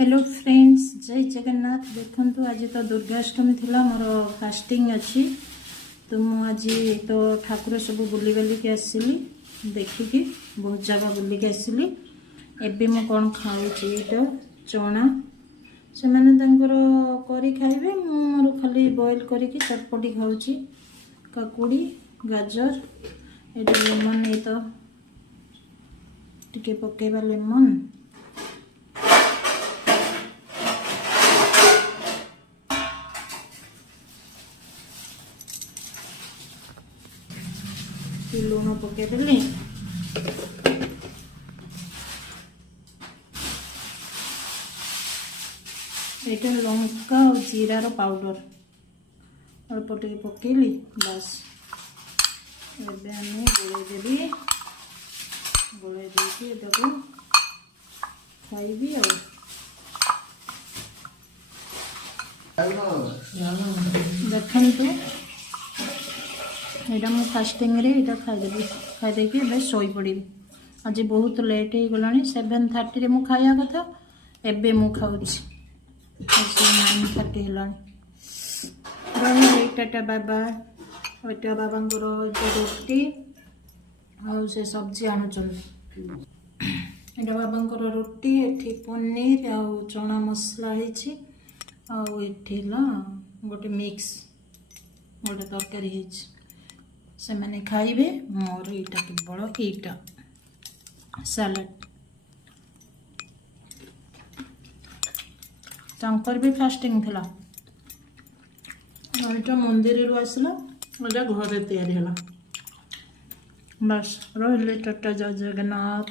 Hello friends, जय जगन्नाथ। देखंतु आज तो दुर्गाष्टमी थिला, मोर फास्टिंग अच्छी। तो मु आज तो ठाकुर सब बुली बालिक आसली, देखिकी बहुत जगह बुलिक आसली। एबे मु कौन खाऊची तो चना से मैंने करी खाइबे, मोर खाली बॉयल करके चटपटी खाऊची। काकुड़ी गाजर ये लेमन, ये तो टिके पकेबा लेमन। लुण पकईदेली, ये लंका और जीरार पाउडर अल्प टे पकईली। बस एबे आम गोलेदेवी, गोले देखी खाइबी। देखु यहाँ मुझे फास्टिंग रे इटा खाईदेवी, खाईदे शोई पड़ी। आज बहुत लेट हो गला, 7:30 मु खाया कथा, एबे मु खाऊची 9:30 है। टाटा बाबा, टाटा बाबा रोटी और से सब्जी आणुचन। एटा बाबा रोटी, एठी पनीर आ चना मसला है, गोटे मिक्स गोटे तरकारी है। से मैंने खाइबे, मोर इटा केवल इटा सलाड। तांकर भी फास्टिंग थिला, इटा मंदिर रु आसला, इटा घरे तैयारी हला। बस रहिले। टाटा, जय जगन्नाथ।